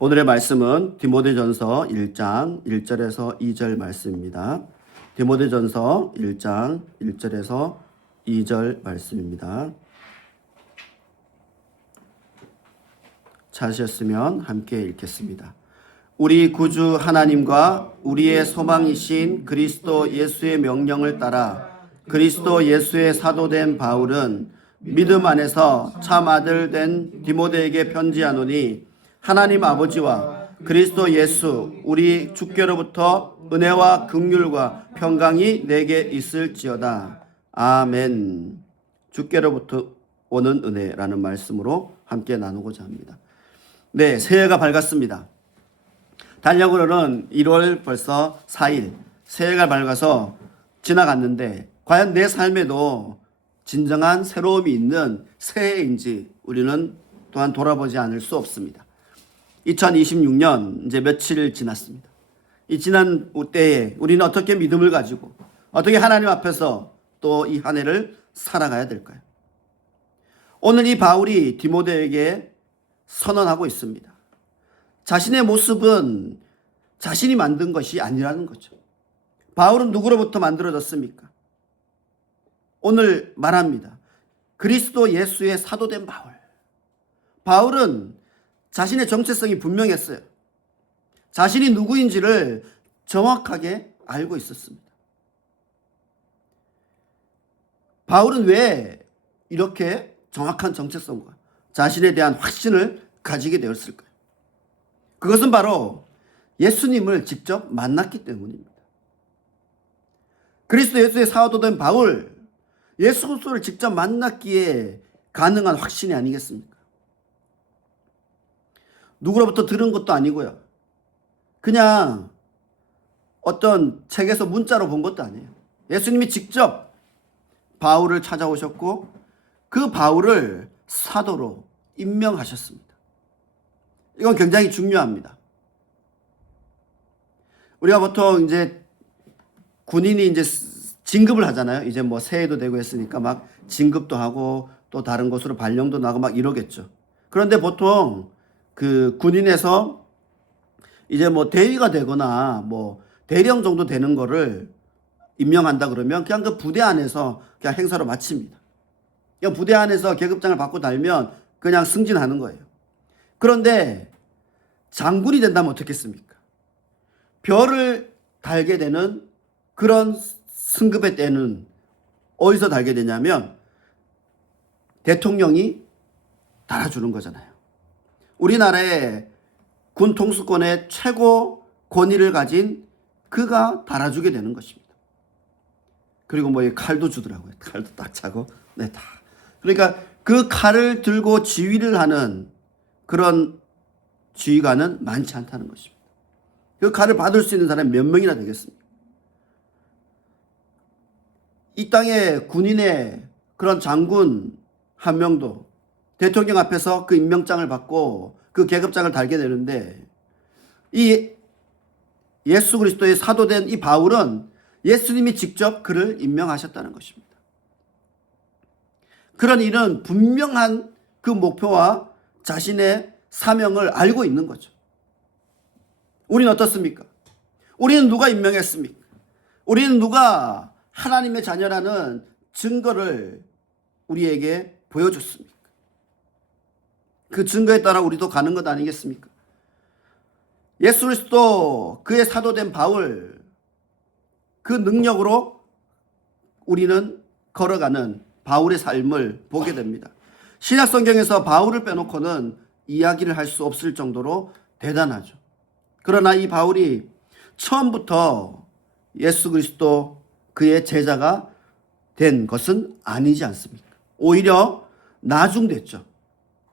오늘의 말씀은 디모데전서 1장 1절에서 2절 말씀입니다. 디모데전서 1장 1절에서 2절 말씀입니다. 찾으셨으면 함께 읽겠습니다. 우리 구주 하나님과 우리의 소망이신 그리스도 예수의 명령을 따라 그리스도 예수의 사도된 바울은 믿음 안에서 참 아들 된 디모데에게 편지하노니 하나님 아버지와 그리스도 예수 우리 주께로부터 은혜와 긍휼과 평강이 내게 있을지어다. 아멘. 주께로부터 오는 은혜라는 말씀으로 함께 나누고자 합니다. 네, 새해가 밝았습니다. 달력으로는 1월 벌써 4일, 새해가 밝아서 지나갔는데 과연 내 삶에도 진정한 새로움이 있는 새해인지 우리는 또한 돌아보지 않을 수 없습니다. 2026년 이제 며칠 지났습니다. 이 지난 때에 우리는 어떻게 믿음을 가지고 어떻게 하나님 앞에서 또 이 한 해를 살아가야 될까요? 오늘 이 바울이 디모데에게 선언하고 있습니다. 자신의 모습은 자신이 만든 것이 아니라는 거죠. 바울은 누구로부터 만들어졌습니까? 오늘 말합니다. 그리스도 예수의 사도된 바울. 바울은 자신의 정체성이 분명했어요. 자신이 누구인지를 정확하게 알고 있었습니다. 바울은 왜 이렇게 정확한 정체성과 자신에 대한 확신을 가지게 되었을까요? 그것은 바로 예수님을 직접 만났기 때문입니다. 그리스도 예수의 사도된 바울, 예수 그리스도를 직접 만났기에 가능한 확신이 아니겠습니까? 누구로부터 들은 것도 아니고요. 그냥 어떤 책에서 문자로 본 것도 아니에요. 예수님이 직접 바울을 찾아오셨고 그 바울을 사도로 임명하셨습니다. 이건 굉장히 중요합니다. 우리가 보통 이제 군인이 이제 진급을 하잖아요. 이제 뭐 새해도 되고 했으니까 막 진급도 하고 또 다른 곳으로 발령도 나고 막 이러겠죠. 그런데 보통 그 군인에서 이제 뭐 대위가 되거나 뭐 대령 정도 되는 거를 임명한다 그러면 그냥 그 부대 안에서 그냥 행사로 마칩니다. 그냥 부대 안에서 계급장을 받고 달면 그냥 승진하는 거예요. 그런데 장군이 된다면 어떻겠습니까? 별을 달게 되는 그런 승급의 때는 어디서 달게 되냐면 대통령이 달아주는 거잖아요. 우리나라의 군 통수권의 최고 권위를 가진 그가 달아주게 되는 것입니다. 그리고 뭐 칼도 주더라고요. 칼도 딱 차고, 네, 다. 그러니까 그 칼을 들고 지휘를 하는 그런 지휘관은 많지 않다는 것입니다. 그 칼을 받을 수 있는 사람이 몇 명이나 되겠습니까? 이 땅의 군인의 그런 장군 한 명도 대통령 앞에서 그 임명장을 받고 그 계급장을 달게 되는데 이 예수 그리스도의 사도된 이 바울은 예수님이 직접 그를 임명하셨다는 것입니다. 그런 이는 분명한 그 목표와 자신의 사명을 알고 있는 거죠. 우리는 어떻습니까? 우리는 누가 임명했습니까? 우리는 누가 하나님의 자녀라는 증거를 우리에게 보여줬습니까? 그 증거에 따라 우리도 가는 것 아니겠습니까? 예수 그리스도 그의 사도된 바울 그 능력으로 우리는 걸어가는 바울의 삶을 보게 됩니다. 신약 성경에서 바울을 빼놓고는 이야기를 할 수 없을 정도로 대단하죠. 그러나 이 바울이 처음부터 예수 그리스도 그의 제자가 된 것은 아니지 않습니까? 오히려 나중됐죠.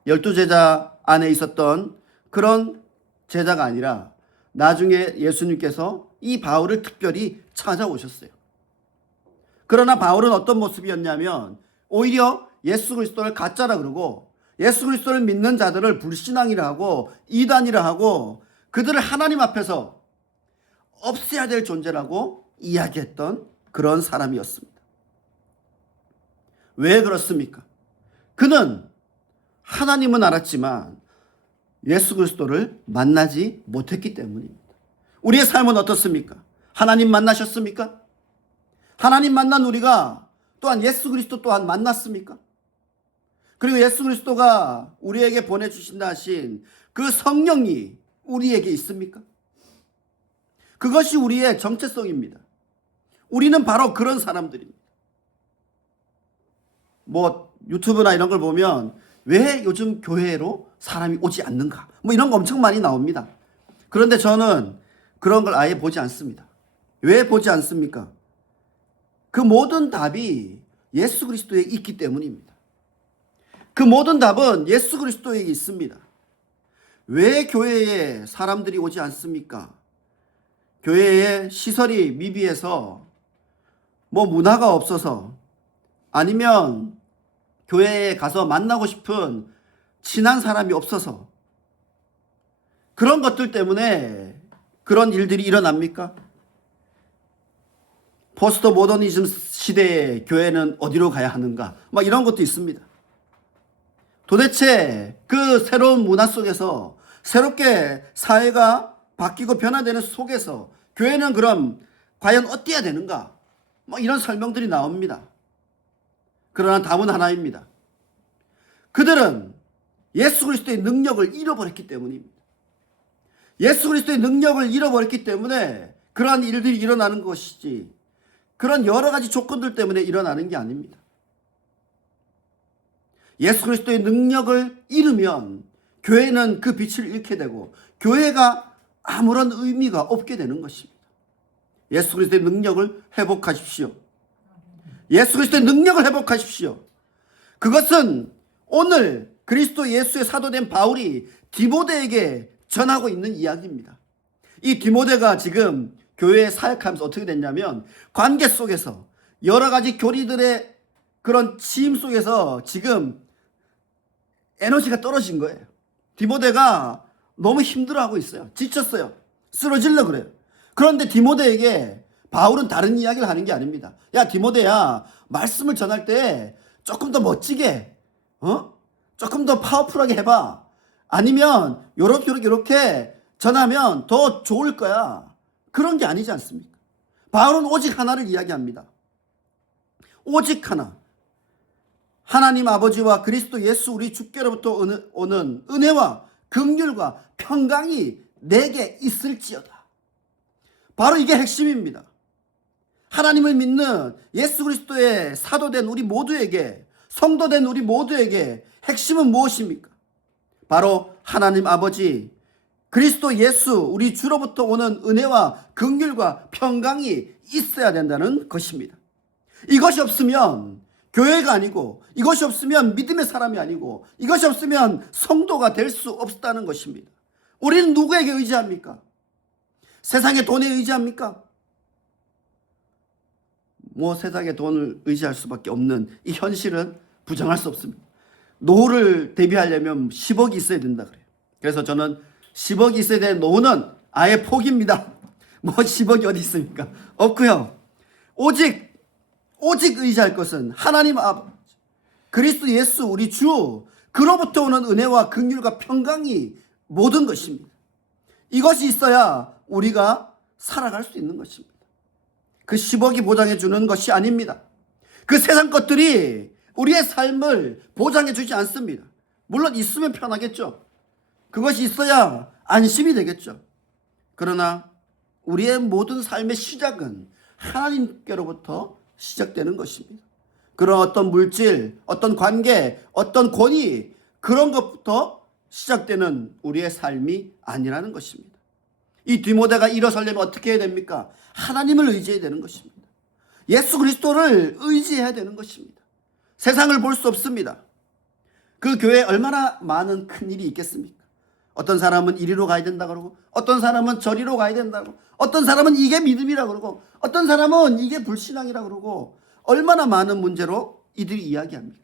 12제자 안에 있었던 그런 제자가 아니라 나중에 예수님께서 이 바울을 특별히 찾아오셨어요. 그러나 바울은 어떤 모습이었냐면 오히려 예수 그리스도를 가짜라 그러고 예수 그리스도를 믿는 자들을 불신앙이라 하고 이단이라 하고 그들을 하나님 앞에서 없애야 될 존재라고 이야기했던 그런 사람이었습니다. 왜 그렇습니까? 그는 하나님은 알았지만 예수 그리스도를 만나지 못했기 때문입니다. 우리의 삶은 어떻습니까? 하나님 만나셨습니까? 하나님 만난 우리가 또한 예수 그리스도 또한 만났습니까? 그리고 예수 그리스도가 우리에게 보내주신다 하신 그 성령이 우리에게 있습니까? 그것이 우리의 정체성입니다. 우리는 바로 그런 사람들입니다. 뭐 유튜브나 이런 걸 보면 왜 요즘 교회로 사람이 오지 않는가? 뭐 이런 거 엄청 많이 나옵니다. 그런데 저는 그런 걸 아예 보지 않습니다. 왜 보지 않습니까? 그 모든 답이 예수 그리스도에 있기 때문입니다. 그 모든 답은 예수 그리스도에게 있습니다. 왜 교회에 사람들이 오지 않습니까? 교회에 시설이 미비해서 뭐 문화가 없어서 아니면 교회에 가서 만나고 싶은 친한 사람이 없어서 그런 것들 때문에 그런 일들이 일어납니까? 포스트 모더니즘 시대에 교회는 어디로 가야 하는가? 막 이런 것도 있습니다. 도대체 그 새로운 문화 속에서 새롭게 사회가 바뀌고 변화되는 속에서 교회는 그럼 과연 어때야 되는가? 뭐 이런 설명들이 나옵니다. 그러나 답은 하나입니다. 그들은 예수 그리스도의 능력을 잃어버렸기 때문입니다. 예수 그리스도의 능력을 잃어버렸기 때문에 그러한 일들이 일어나는 것이지 그런 여러 가지 조건들 때문에 일어나는 게 아닙니다. 예수 그리스도의 능력을 잃으면 교회는 그 빛을 잃게 되고 교회가 아무런 의미가 없게 되는 것입니다. 예수 그리스도의 능력을 회복하십시오. 예수 그리스도의 능력을 회복하십시오. 그것은 오늘 그리스도 예수의 사도된 바울이 디모데에게 전하고 있는 이야기입니다. 이 디모데가 지금 교회에 사역하면서 어떻게 됐냐면 관계 속에서 여러 가지 교리들의 그런 치임 속에서 지금 에너지가 떨어진 거예요. 디모데가 너무 힘들어하고 있어요. 지쳤어요. 쓰러질려 그래요. 그런데 디모데에게 바울은 다른 이야기를 하는 게 아닙니다. 야 디모데야, 말씀을 전할 때 조금 더 멋지게 조금 더 파워풀하게 해봐. 아니면 요렇게 전하면 더 좋을 거야. 그런 게 아니지 않습니까? 바울은 오직 하나를 이야기합니다. 오직 하나. 하나님 아버지와 그리스도 예수 우리 주께로부터 오는 은혜와 긍휼과 평강이 내게 있을지어다. 바로 이게 핵심입니다. 하나님을 믿는 예수 그리스도의 사도된 우리 모두에게, 성도된 우리 모두에게 핵심은 무엇입니까? 바로 하나님 아버지 그리스도 예수 우리 주로부터 오는 은혜와 긍휼과 평강이 있어야 된다는 것입니다. 이것이 없으면 교회가 아니고, 이것이 없으면 믿음의 사람이 아니고, 이것이 없으면 성도가 될 수 없다는 것입니다. 우리는 누구에게 의지합니까? 세상의 돈에 의지합니까? 뭐 세상의 돈을 의지할 수밖에 없는 이 현실은 부정할 수 없습니다. 노후를 대비하려면 10억이 있어야 된다 그래요. 그래서 저는 10억이 있어야 되는 노후는 아예 포기입니다. 뭐 10억이 어디 있습니까? 없고요. 오직 의지할 것은 하나님 아버지 그리스도 예수 우리 주 그로부터 오는 은혜와 긍휼과 평강이 모든 것입니다. 이것이 있어야 우리가 살아갈 수 있는 것입니다. 그 10억이 보장해 주는 것이 아닙니다. 그 세상 것들이 우리의 삶을 보장해 주지 않습니다. 물론 있으면 편하겠죠. 그것이 있어야 안심이 되겠죠. 그러나 우리의 모든 삶의 시작은 하나님께로부터 시작되는 것입니다. 그런 어떤 물질, 어떤 관계, 어떤 권위, 그런 것부터 시작되는 우리의 삶이 아니라는 것입니다. 이 디모데가 일어서려면 어떻게 해야 됩니까? 하나님을 의지해야 되는 것입니다. 예수 그리스도를 의지해야 되는 것입니다. 세상을 볼 수 없습니다. 그 교회에 얼마나 많은 큰 일이 있겠습니까? 어떤 사람은 이리로 가야 된다 그러고, 어떤 사람은 저리로 가야 된다고, 어떤 사람은 이게 믿음이라 그러고, 어떤 사람은 이게 불신앙이라 그러고, 얼마나 많은 문제로 이들이 이야기합니까?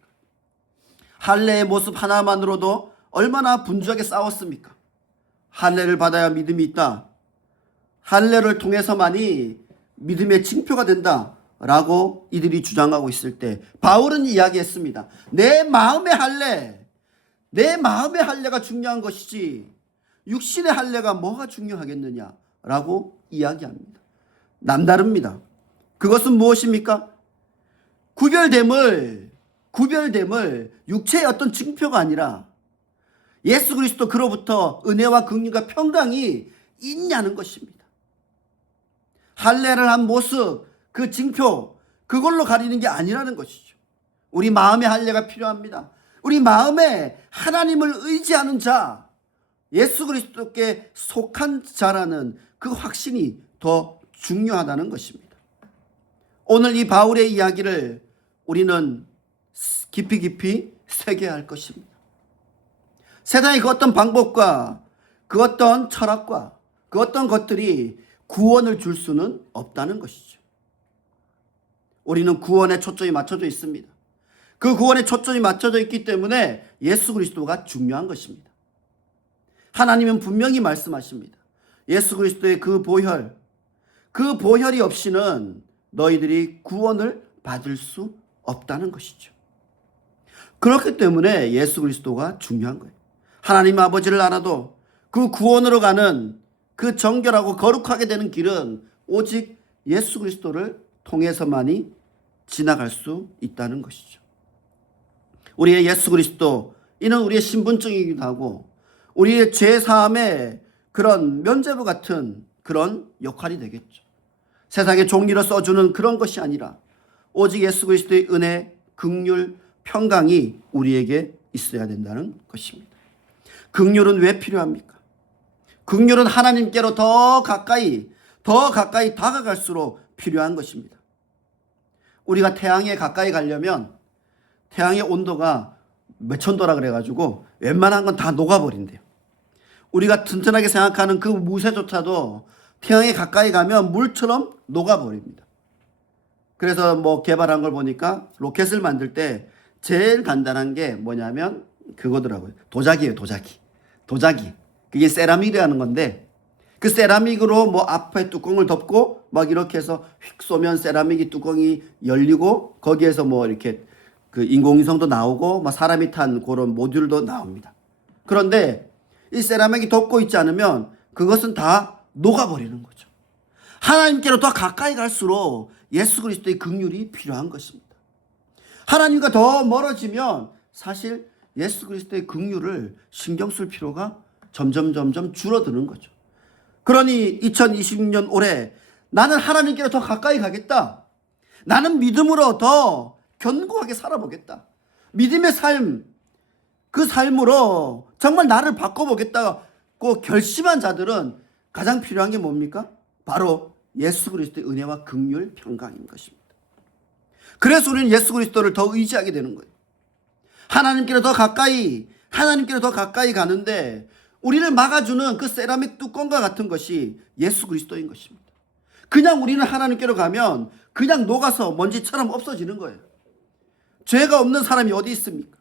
할례의 모습 하나만으로도 얼마나 분주하게 싸웠습니까? 할례를 받아야 믿음이 있다. 할례를 통해서만이 믿음의 징표가 된다. 라고 이들이 주장하고 있을 때 바울은 이야기했습니다. 내 마음의 할례, 내 마음의 할례가 중요한 것이지 육신의 할례가 뭐가 중요하겠느냐라고 이야기합니다. 남다릅니다. 그것은 무엇입니까? 구별됨을 육체의 어떤 증표가 아니라 예수 그리스도 그로부터 은혜와 긍휼과 평강이 있냐는 것입니다. 할례를 한 모습, 그 징표, 그걸로 가리는 게 아니라는 것이죠. 우리 마음의 할례가 필요합니다. 우리 마음에 하나님을 의지하는 자, 예수 그리스도께 속한 자라는 그 확신이 더 중요하다는 것입니다. 오늘 이 바울의 이야기를 우리는 깊이 새겨야 할 것입니다. 세상의 그 어떤 방법과 그 어떤 철학과 그 어떤 것들이 구원을 줄 수는 없다는 것이죠. 우리는 구원에 초점이 맞춰져 있습니다. 그 구원에 초점이 맞춰져 있기 때문에 예수 그리스도가 중요한 것입니다. 하나님은 분명히 말씀하십니다. 예수 그리스도의 그 보혈이 없이는 너희들이 구원을 받을 수 없다는 것이죠. 그렇기 때문에 예수 그리스도가 중요한 거예요. 하나님 아버지를 알아도 그 구원으로 가는 그 정결하고 거룩하게 되는 길은 오직 예수 그리스도를 통해서만이 지나갈 수 있다는 것이죠. 우리의 예수 그리스도, 이는 우리의 신분증이기도 하고 우리의 죄사함의 그런 면죄부 같은 그런 역할이 되겠죠. 세상에 종리로 써주는 그런 것이 아니라 오직 예수 그리스도의 은혜, 긍휼, 평강이 우리에게 있어야 된다는 것입니다. 긍휼은 왜 필요합니까? 긍휼은 하나님께로 더 가까이 다가갈수록 필요한 것입니다. 우리가 태양에 가까이 가려면 태양의 온도가 몇천도라 그래가지고 웬만한 건 다 녹아버린대요. 우리가 튼튼하게 생각하는 그 무쇠조차도 태양에 가까이 가면 물처럼 녹아버립니다. 그래서 뭐 개발한 걸 보니까 로켓을 만들 때 제일 간단한 게 뭐냐면 그거더라고요. 도자기예요, 도자기. 그게 세라믹이라는 건데 그 세라믹으로 뭐 앞에 뚜껑을 덮고 막 이렇게 해서 휙 쏘면 세라믹이 뚜껑이 열리고 거기에서 뭐 이렇게 그 인공위성도 나오고 막 사람이 탄 그런 모듈도 나옵니다. 그런데 이 세라믹이 덮고 있지 않으면 그것은 다 녹아버리는 거죠. 하나님께로 더 가까이 갈수록 예수 그리스도의 긍휼이 필요한 것입니다. 하나님과 더 멀어지면 사실 예수 그리스도의 긍휼을 신경 쓸 필요가 점점 줄어드는 거죠. 그러니 2026년 올해 나는 하나님께로 더 가까이 가겠다. 나는 믿음으로 더 견고하게 살아보겠다. 믿음의 삶, 그 삶으로 정말 나를 바꿔보겠다고 결심한 자들은 가장 필요한 게 뭡니까? 바로 예수 그리스도의 은혜와 긍휼, 평강인 것입니다. 그래서 우리는 예수 그리스도를 더 의지하게 되는 거예요. 하나님께로 더 가까이 가는데 우리를 막아주는 그 세라믹 뚜껑과 같은 것이 예수 그리스도인 것입니다. 그냥 우리는 하나님께로 가면 그냥 녹아서 먼지처럼 없어지는 거예요. 죄가 없는 사람이 어디 있습니까?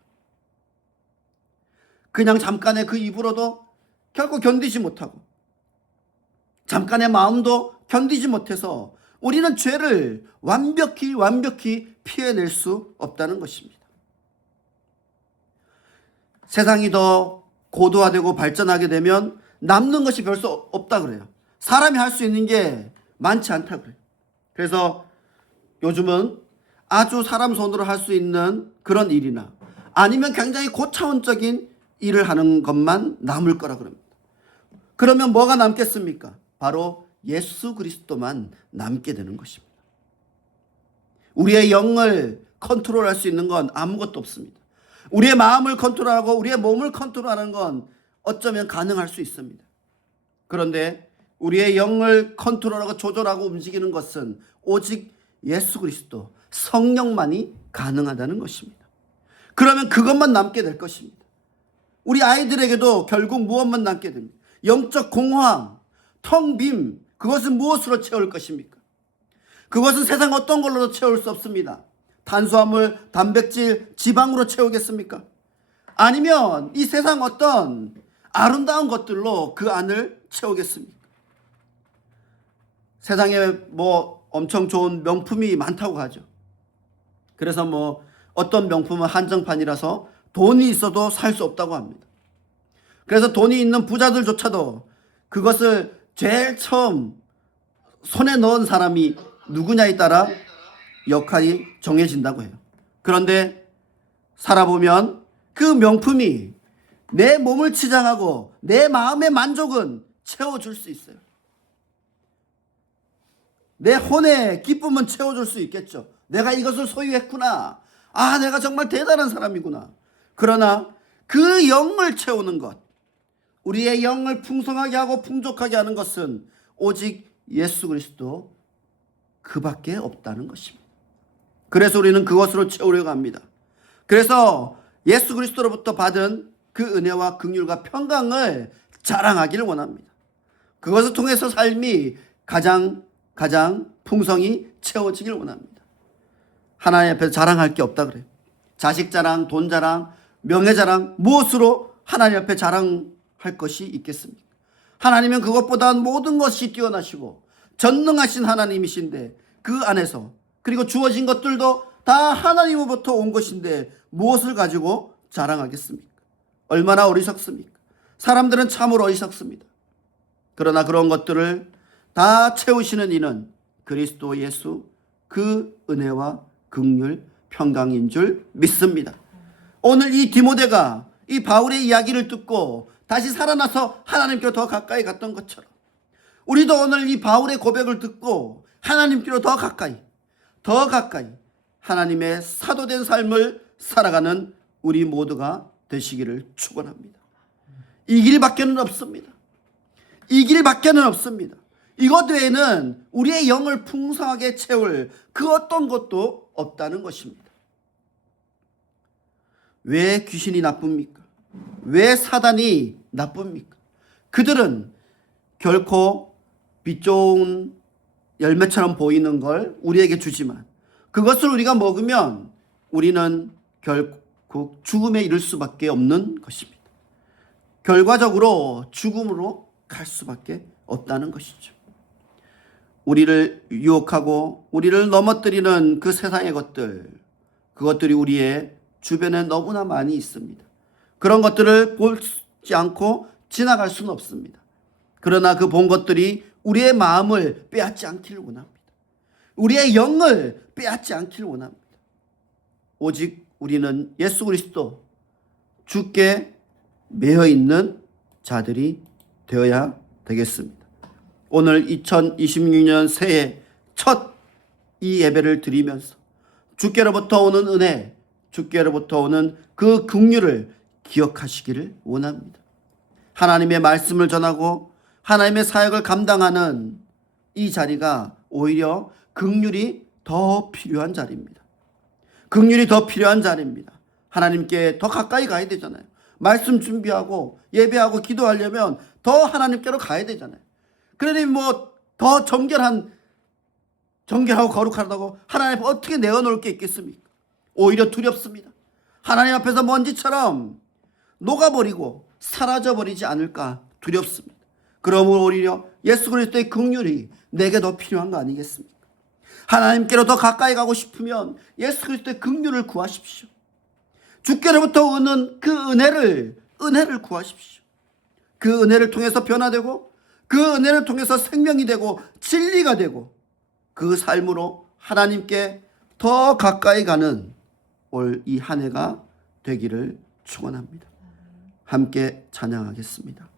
그냥 잠깐의 그 입으로도 결코 견디지 못하고 잠깐의 마음도 견디지 못해서 우리는 죄를 완벽히 피해낼 수 없다는 것입니다. 세상이 더 고도화되고 발전하게 되면 남는 것이 별로 없다 그래요. 사람이 할 수 있는 게 많지 않다 그래요. 그래서 요즘은 아주 사람 손으로 할 수 있는 그런 일이나 아니면 굉장히 고차원적인 일을 하는 것만 남을 거라 그럽니다. 그러면 뭐가 남겠습니까? 바로 예수 그리스도만 남게 되는 것입니다. 우리의 영을 컨트롤할 수 있는 건 아무것도 없습니다. 우리의 마음을 컨트롤하고 우리의 몸을 컨트롤하는 건 어쩌면 가능할 수 있습니다. 그런데 우리의 영을 컨트롤하고 조절하고 움직이는 것은 오직 예수 그리스도, 성령만이 가능하다는 것입니다. 그러면 그것만 남게 될 것입니다. 우리 아이들에게도 결국 무엇만 남게 됩니다. 영적 공허함, 텅 빔, 그것은 무엇으로 채울 것입니까? 그것은 세상 어떤 걸로도 채울 수 없습니다. 탄수화물, 단백질, 지방으로 채우겠습니까? 아니면 이 세상 어떤 아름다운 것들로 그 안을 채우겠습니까? 세상에 뭐 엄청 좋은 명품이 많다고 하죠. 그래서 뭐 어떤 명품은 한정판이라서 돈이 있어도 살 수 없다고 합니다. 그래서 돈이 있는 부자들조차도 그것을 제일 처음 손에 넣은 사람이 누구냐에 따라 역할이 정해진다고 해요. 그런데 살아보면 그 명품이 내 몸을 치장하고 내 마음의 만족은 채워줄 수 있어요. 내 혼의 기쁨은 채워줄 수 있겠죠. 내가 이것을 소유했구나. 아, 내가 정말 대단한 사람이구나. 그러나 그 영을 채우는 것, 우리의 영을 풍성하게 하고 풍족하게 하는 것은 오직 예수 그리스도 그밖에 없다는 것입니다. 그래서 우리는 그것으로 채우려고 합니다. 그래서 예수 그리스도로부터 받은 그 은혜와 긍휼과 평강을 자랑하기를 원합니다. 그것을 통해서 삶이 가장 풍성히 채워지길 원합니다. 하나님 앞에서 자랑할 게 없다 그래요. 자식 자랑, 돈 자랑, 명예 자랑, 무엇으로 하나님 앞에 자랑할 것이 있겠습니까? 하나님은 그것보다 모든 것이 뛰어나시고 전능하신 하나님이신데 그 안에서 그리고 주어진 것들도 다 하나님으로부터 온 것인데 무엇을 가지고 자랑하겠습니까? 얼마나 어리석습니까? 사람들은 참으로 어리석습니다. 그러나 그런 것들을 다 채우시는 이는 그리스도 예수 그 은혜와 긍휼 평강인 줄 믿습니다. 오늘 이 디모데가 이 바울의 이야기를 듣고 다시 살아나서 하나님께로 더 가까이 갔던 것처럼 우리도 오늘 이 바울의 고백을 듣고 하나님께로 더 가까이 하나님의 사도된 삶을 살아가는 우리 모두가 되시기를 축원합니다. 이 길밖에는 없습니다. 이 길밖에는 없습니다. 이것 외에는 우리의 영을 풍성하게 채울 그 어떤 것도 없다는 것입니다. 왜 귀신이 나쁩니까? 왜 사단이 나쁩니까? 그들은 결코 빛 좋은 열매처럼 보이는 걸 우리에게 주지만 그것을 우리가 먹으면 우리는 결국 죽음에 이를 수밖에 없는 것입니다. 결과적으로 죽음으로 갈 수밖에 없다는 것이죠. 우리를 유혹하고 우리를 넘어뜨리는 그 세상의 것들, 그것들이 우리의 주변에 너무나 많이 있습니다. 그런 것들을 보지 않고 지나갈 수는 없습니다. 그러나 그 본 것들이 우리의 마음을 빼앗지 않기를 원합니다. 우리의 영을 빼앗지 않기를 원합니다. 오직 우리는 예수 그리스도 주께 매여 있는 자들이 되어야 되겠습니다. 오늘 2026년 새해 첫 이 예배를 드리면서 주께로부터 오는 은혜, 주께로부터 오는 그 긍휼을 기억하시기를 원합니다. 하나님의 말씀을 전하고 하나님의 사역을 감당하는 이 자리가 오히려 긍휼이 더 필요한 자리입니다. 긍휼이 더 필요한 자리입니다. 하나님께 더 가까이 가야 되잖아요. 말씀 준비하고 예배하고 기도하려면 더 하나님께로 가야 되잖아요. 그러니 더 정결하고 거룩하다고 하나님 앞에 어떻게 내어놓을 게 있겠습니까? 오히려 두렵습니다. 하나님 앞에서 먼지처럼 녹아버리고 사라져버리지 않을까 두렵습니다. 그러므로 오히려 예수 그리스도의 긍휼이 내게 더 필요한 거 아니겠습니까? 하나님께로 더 가까이 가고 싶으면 예수 그리스도의 긍휼을 구하십시오. 주께로부터 오는 그 은혜를 구하십시오. 그 은혜를 통해서 변화되고 그 은혜를 통해서 생명이 되고 진리가 되고 그 삶으로 하나님께 더 가까이 가는 올 이 한 해가 되기를 축원합니다. 함께 찬양하겠습니다.